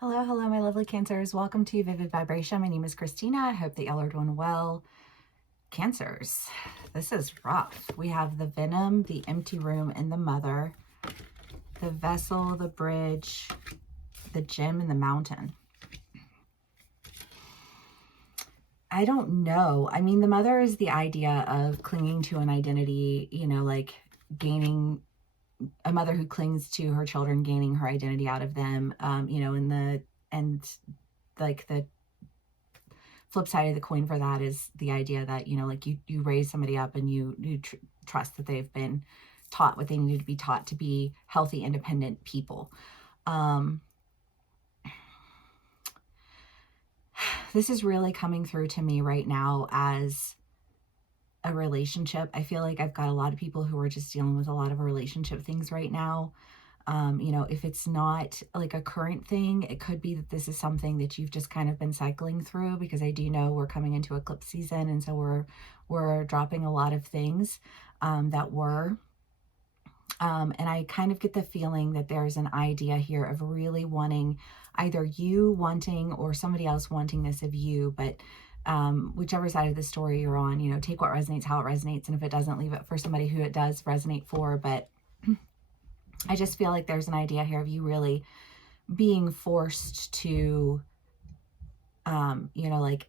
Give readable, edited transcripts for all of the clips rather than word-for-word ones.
Hello, hello, my lovely Cancers. Welcome to Vivid Vibration. My name is Christina. I hope that y'all are doing well. Cancers, this is rough. We have the venom, the empty room, and the mother, the vessel, the bridge, the gem, and the mountain. I don't know. I mean, the mother is the idea of clinging to an identity, like gaining a mother who clings to her children, gaining her identity out of them, and like the flip side of the coin for that is the idea that, like you raise somebody up and you trust that they've been taught what they need to be taught to be healthy, independent people. This is really coming through to me right now as a relationship. I feel like I've got a lot of people who are just dealing with a lot of relationship things right now. If it's not like a current thing, it could be that this is something that you've just kind of been cycling through, because I do know we're coming into eclipse season, and so we're dropping a lot of things that were. And I kind of get the feeling that there's an idea here of really wanting, either you wanting or somebody else wanting this of you, but whichever side of the story you're on, take what resonates how it resonates, and if it doesn't, leave it for somebody who it does resonate for. But I just feel like there's an idea here of you really being forced to, like,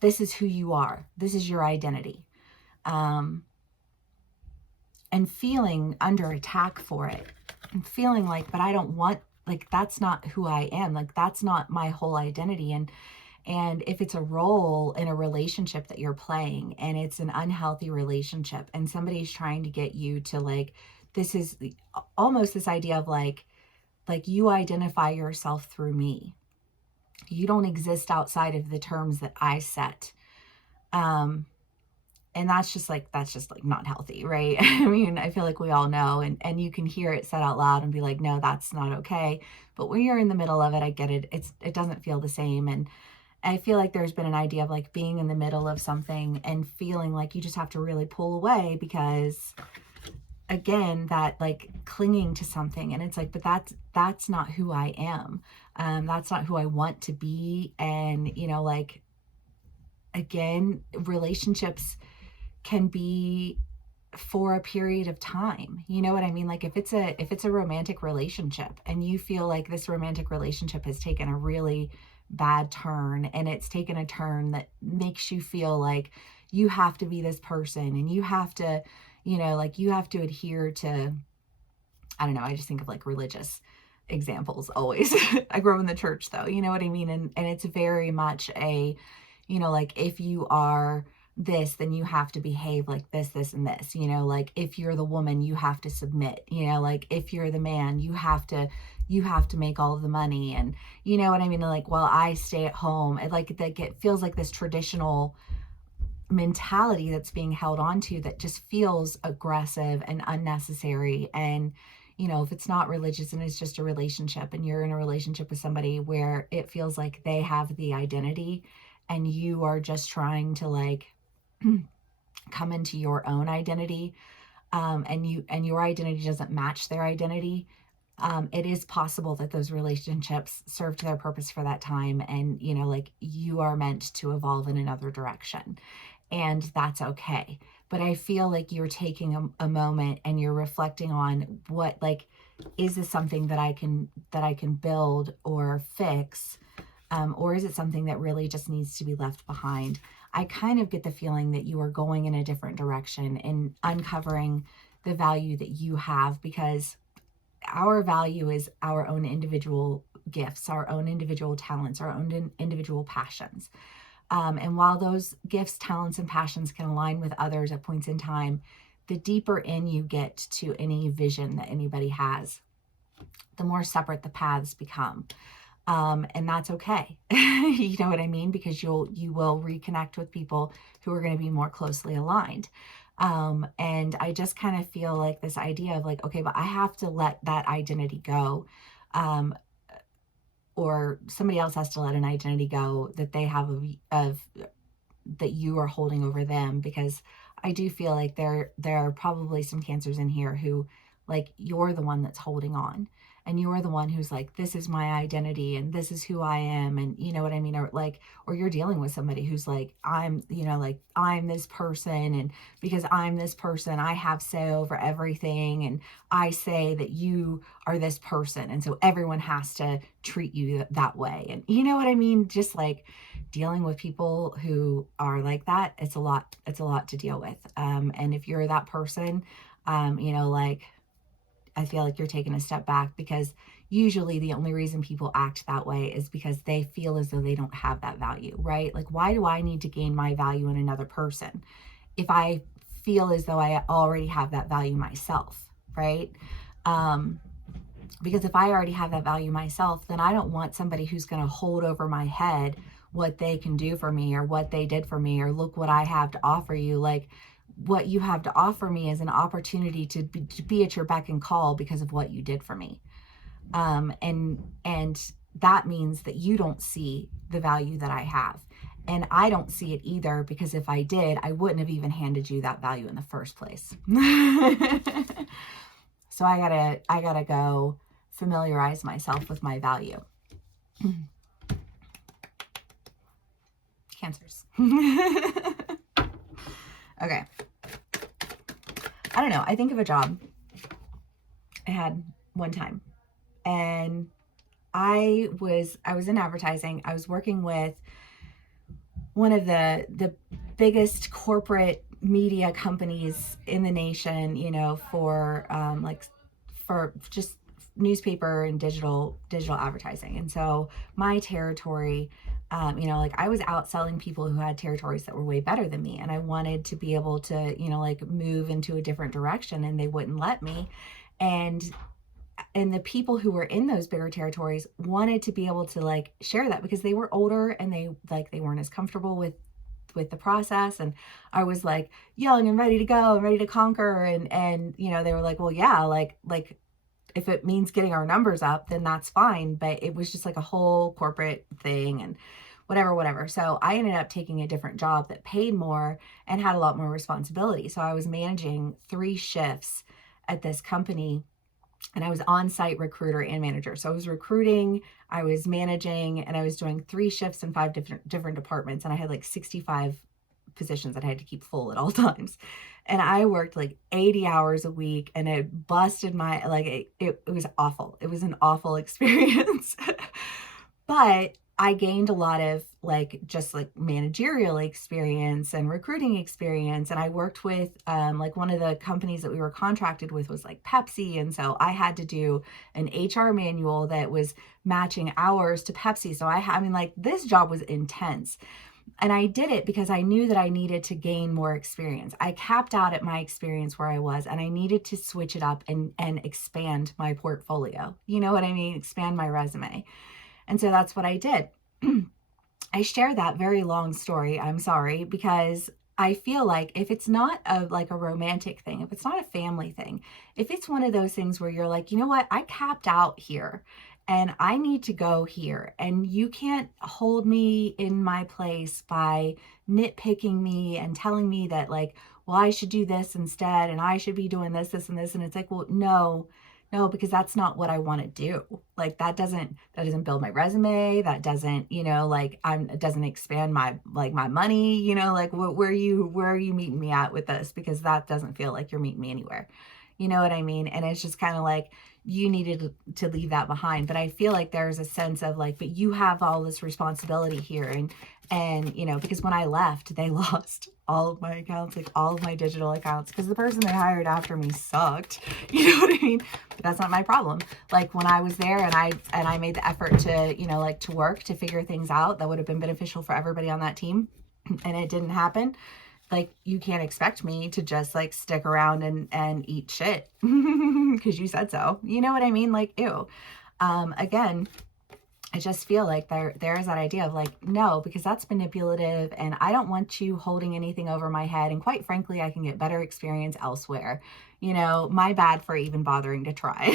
this is who you are. This is your identity. And feeling under attack for it. And feeling like, but I don't want, like, that's not who I am. Like, that's not my whole identity. And if it's a role in a relationship that you're playing and it's an unhealthy relationship and somebody's trying to get you to, like, this is almost this idea of like you identify yourself through me. You don't exist outside of the terms that I set. And that's just like not healthy, right? I mean, I feel like we all know, and you can hear it said out loud and be like, no, that's not okay. But when you're in the middle of it, I get it. It doesn't feel the same. And I feel like there's been an idea of like being in the middle of something and feeling like you just have to really pull away, because again, that like clinging to something, and it's like, but that's not who I am. That's not who I want to be. And like, again, relationships can be for a period of time. You know what I mean? Like, if it's a romantic relationship and you feel like this romantic relationship has taken a really bad turn, and it's taken a turn that makes you feel like you have to be this person, and you have to, like, you have to adhere to, I don't know, I just think of like religious examples always. I grew up in the church though, you know what I mean? And it's very much a, like, if you are this, then you have to behave like this, and this, like, if you're the woman, you have to submit, like, if you're the man, you have to make all of the money. And you know what I mean? Like, well, I stay at home. It feels like this traditional mentality that's being held on to that just feels aggressive and unnecessary. And if it's not religious and it's just a relationship, and you're in a relationship with somebody where it feels like they have the identity and you are just trying to, like, come into your own identity, and your identity doesn't match their identity, it is possible that those relationships served their purpose for that time, and like, you are meant to evolve in another direction, and that's okay. But I feel like you're taking a moment and you're reflecting on what, like, is this something that I can build or fix, or is it something that really just needs to be left behind? I kind of get the feeling that you are going in a different direction and uncovering the value that you have, because our value is our own individual gifts, our own individual talents, our own individual passions. And while those gifts, talents, and passions can align with others at points in time, the deeper in you get to any vision that anybody has, the more separate the paths become. And that's okay. You know what I mean? Because you will reconnect with people who are going to be more closely aligned. And I just kind of feel like this idea of like, okay, but I have to let that identity go. Or somebody else has to let an identity go that they have of that you are holding over them, because I do feel like there are probably some cancers in here who, like, you're the one that's holding on. and you're the one who's like, this is my identity and this is who I am, and you know what I mean, or like, or you're dealing with somebody who's like, I'm, you know, like, I'm this person, and because I'm this person, I have say over everything, and I say that you are this person, and so everyone has to treat you that way. And you know what I mean? Just like dealing with people who are like that, it's a lot to deal with. And if you're that person, you know, like, I feel like you're taking a step back, because usually the only reason people act that way is because they feel as though they don't have that value, right? Like, why do I need to gain my value in another person if I feel as though I already have that value myself, right? Um, because if I already have that value myself, then I don't want somebody who's going to hold over my head what they can do for me or what they did for me or look what I have to offer you. Like, what you have to offer me is an opportunity to be at your beck and call because of what you did for me. And that means that you don't see the value that I have. And I don't see it either, because if I did, I wouldn't have even handed you that value in the first place. So I gotta go familiarize myself with my value. Cancers. Okay. I don't know. I think of a job I had one time, and I was in advertising. I was working with one of the biggest corporate media companies in the nation, you know, for like for just newspaper and digital advertising. And so my territory, you know, like, I was out selling people who had territories that were way better than me, and I wanted to be able to, you know, like, move into a different direction, and they wouldn't let me. And the people who were in those bigger territories wanted to be able to like share that, because they were older and they weren't as comfortable with the process. And I was like young and ready to go and ready to conquer, and you know, they were like, well, yeah, like if it means getting our numbers up, then that's fine. But it was just like a whole corporate thing and whatever. So I ended up taking a different job that paid more and had a lot more responsibility. So I was managing 3 shifts at this company, and I was on-site recruiter and manager. So I was recruiting, I was managing, and I was doing 3 shifts in 5 different departments. And I had like 65 positions that I had to keep full at all times. And I worked like 80 hours a week, and it busted my, like, it was awful. It was an awful experience. But I gained a lot of like just like managerial experience and recruiting experience. And I worked with like one of the companies that we were contracted with was like Pepsi. And so I had to do an HR manual that was matching hours to Pepsi. So I mean, like, this job was intense. And I did it because I knew that I needed to gain more experience. I capped out at my experience where I was, and I needed to switch it up and expand my portfolio. You know what I mean? Expand my resume. And so that's what I did. I share that very long story, I'm sorry, because I feel like if it's not a romantic thing, if it's not a family thing, if it's one of those things where you're like, you know what, I capped out here and I need to go here, and you can't hold me in my place by nitpicking me and telling me that, like, well, I should do this instead, and I should be doing this and this. And it's like, well, no, because that's not what I want to do. Like, that doesn't build my resume. That doesn't, you know, like, it doesn't expand my, like, my money, you know, like, where are you meeting me at with this? Because that doesn't feel like you're meeting me anywhere. You know what I mean? And it's just kind of like, you needed to leave that behind. But I feel like there's a sense of like, but you have all this responsibility here. And, you know, because when I left, they lost all of my accounts, like all of my digital accounts, because the person they hired after me sucked. You know what I mean? But that's not my problem. Like, when I was there and I made the effort to, you know, like, to work, to figure things out that would have been beneficial for everybody on that team, and it didn't happen. Like, you can't expect me to just like stick around and eat shit because you said so. You know what I mean? Like, ew. Again, I just feel like there is that idea of like, no, because that's manipulative, and I don't want you holding anything over my head. And quite frankly, I can get better experience elsewhere. You know, my bad for even bothering to try.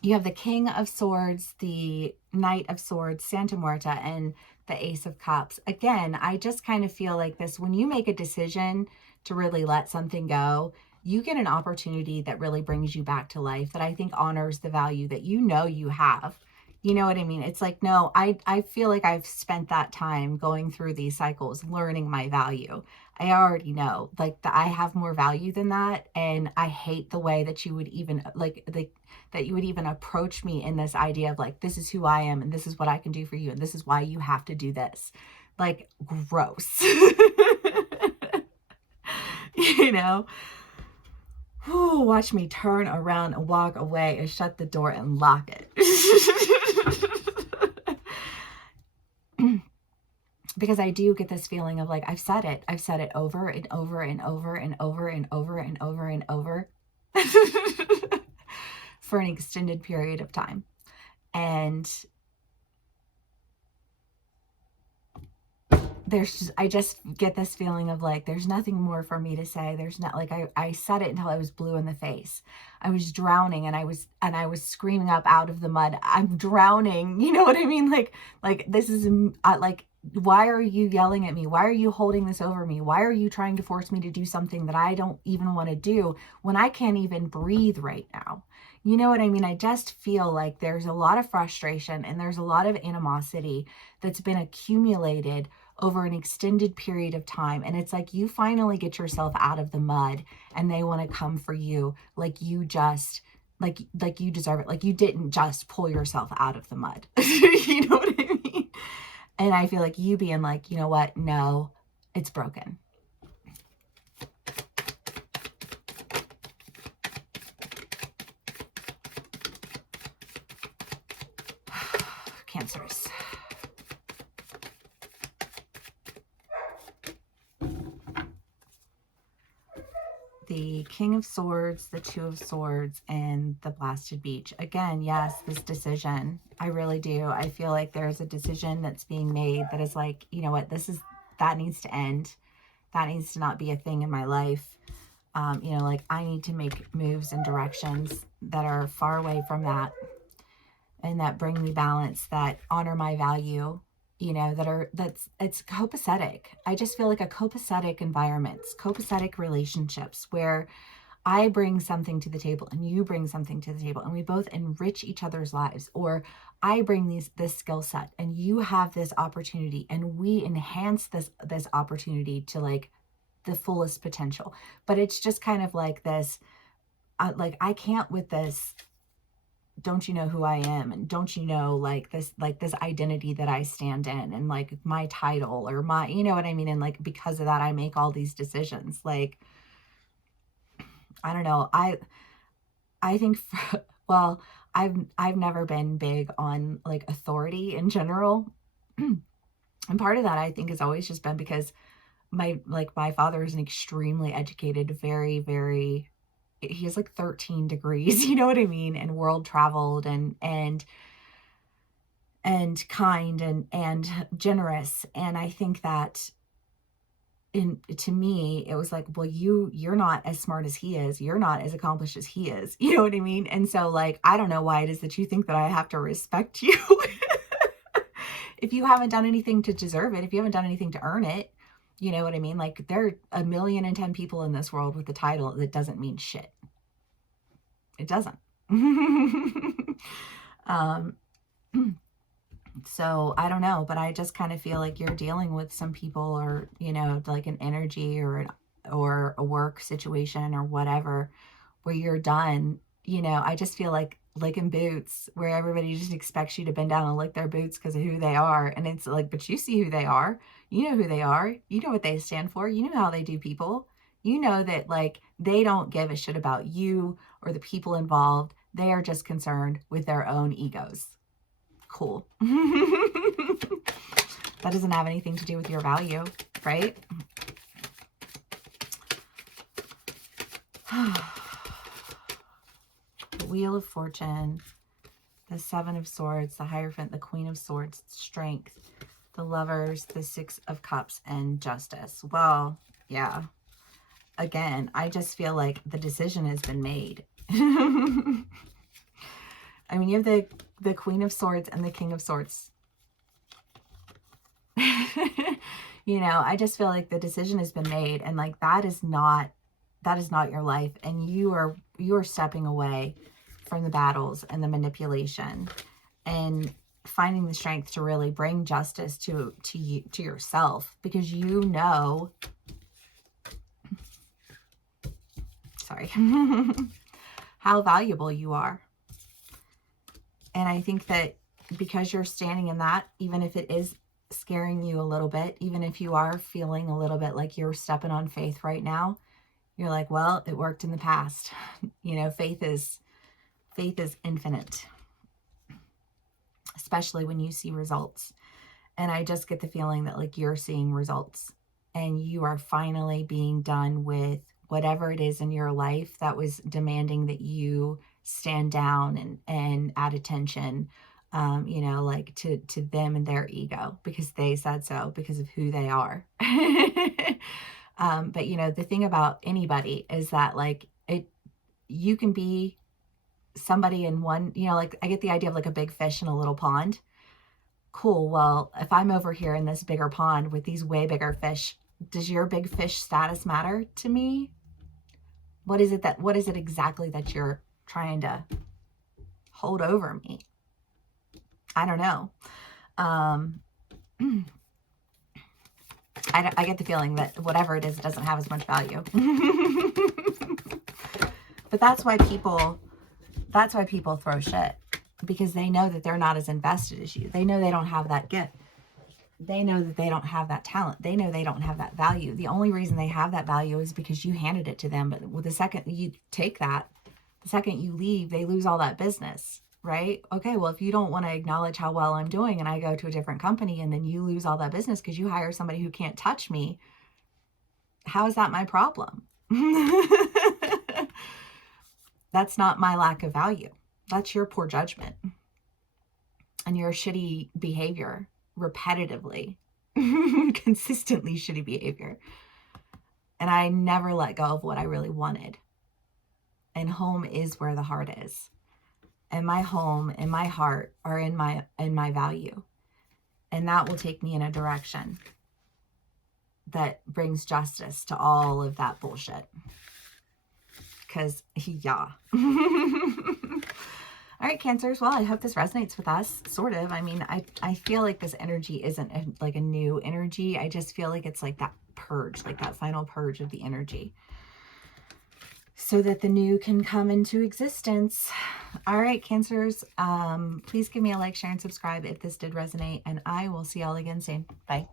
You have the King of Swords, the Knight of Swords, Santa Muerta, and the Ace of Cups. Again, I just kind of feel like this, when you make a decision to really let something go, you get an opportunity that really brings you back to life, that I think honors the value that you know you have. You know what I mean? It's like, no, I feel like I've spent that time going through these cycles, learning my value. I already know like that I have more value than that. And I hate the way that you would even like that you would even approach me in this idea of like, this is who I am and this is what I can do for you. And this is why you have to do this. Like, gross. You know? Ooh, watch me turn around and walk away and shut the door and lock it. Because I do get this feeling of like, I've said it over and over and over and over and over and over and over for an extended period of time. And I just get this feeling of like, there's nothing more for me to say. There's not like, I said it until I was blue in the face. I was drowning and I was screaming up out of the mud. I'm drowning. You know what I mean? Like this is like, why are you yelling at me? Why are you holding this over me? Why are you trying to force me to do something that I don't even want to do when I can't even breathe right now? You know what I mean? I just feel like there's a lot of frustration and there's a lot of animosity that's been accumulated over an extended period of time. And it's like you finally get yourself out of the mud and they want to come for you like you just like you deserve it. Like you didn't just pull yourself out of the mud. You know what I mean? And I feel like you being like, you know what? No, it's broken. Cancers. The King of Swords, the Two of Swords, and the Blasted Beach. Again, yes, this decision. I really do. I feel like there's a decision that's being made that is like, you know what, that needs to end. That needs to not be a thing in my life. You know, like I need to make moves and directions that are far away from that and that bring me balance, that honor my value, you know, it's copacetic. I just feel like a copacetic environments, copacetic relationships where I bring something to the table and you bring something to the table and we both enrich each other's lives, or I bring this skill set and you have this opportunity and we enhance this opportunity to like the fullest potential. But it's just kind of like this, like I can't with this, don't you know who I am? And don't you know like this identity that I stand in and like my title or my, you know what I mean? And like, because of that, I make all these decisions. Like, I don't know. I think, well, I've never been big on like authority in general. And part of that I think has always just been because my father is an extremely educated, very, very, he has like 13 degrees, you know what I mean? And world traveled and kind and generous. And I think that to me, it was like, well, you're not as smart as he is. You're not as accomplished as he is. You know what I mean? And so like, I don't know why it is that you think that I have to respect you if you haven't done anything to deserve it, if you haven't done anything to earn it. You know what I mean? Like there are 1,000,010 people in this world with the title that doesn't mean shit. It doesn't. So I don't know, but I just kind of feel like you're dealing with some people or, you know, like an energy or a work situation or whatever, where you're done. You know, I just feel like licking boots, where everybody just expects you to bend down and lick their boots because of who they are. And it's like, but you see who they are. You know who they are. You know what they stand for. You know how they do people. You know that like they don't give a shit about you or the people involved. They are just concerned with their own egos. Cool. That doesn't have anything to do with your value, right? The Wheel of Fortune, the Seven of Swords, the Hierophant, the Queen of Swords, Strength, the Lovers, the Six of Cups, and Justice. Well, yeah. Again, I just feel like the decision has been made. I mean, you have the Queen of Swords and the King of Swords. You know, I just feel like the decision has been made and like that is not That is not your life. And you are stepping away from the battles and the manipulation and finding the strength to really bring justice to you, to yourself, because you know, sorry, how valuable you are. And I think that because you're standing in that, even if it is scaring you a little bit, even if you are feeling a little bit like you're stepping on faith right now, you're like, well, it worked in the past. You know, faith is infinite, especially when you see results. And I just get the feeling that like you're seeing results and you are finally being done with whatever it is in your life that was demanding that you stand down and add attention, you know, like to them and their ego, because they said so, because of who they are. But you know, the thing about anybody is that like you can be somebody in one, you know, like I get the idea of like a big fish in a little pond. Cool. Well, if I'm over here in this bigger pond with these way bigger fish, does your big fish status matter to me? What is it exactly that you're trying to hold over me? I don't know. I get the feeling that whatever it is, it doesn't have as much value. But that's why people throw shit, because they know that they're not as invested as you. They know they don't have that gift. They know that they don't have that talent. They know they don't have that value. The only reason they have that value is because you handed it to them. But the second you take that, the second you leave, they lose all that business, right? Okay, well, if you don't want to acknowledge how well I'm doing and I go to a different company and then you lose all that business because you hire somebody who can't touch me, how is that my problem? That's not my lack of value. That's your poor judgment and your shitty behavior, repetitively, consistently shitty behavior. And I never let go of what I really wanted. And home is where the heart is. And my home and my heart are in my value. And that will take me in a direction that brings justice to all of that bullshit. Because, yeah. All right, Cancers. Well, I hope this resonates with us, sort of. I mean, I feel like this energy isn't like a new energy. I just feel like it's like that purge, like that final purge of the energy, so that the new can come into existence. All right, Cancers. Please give me a like, share, and subscribe if this did resonate, and I will see y'all again soon. Bye.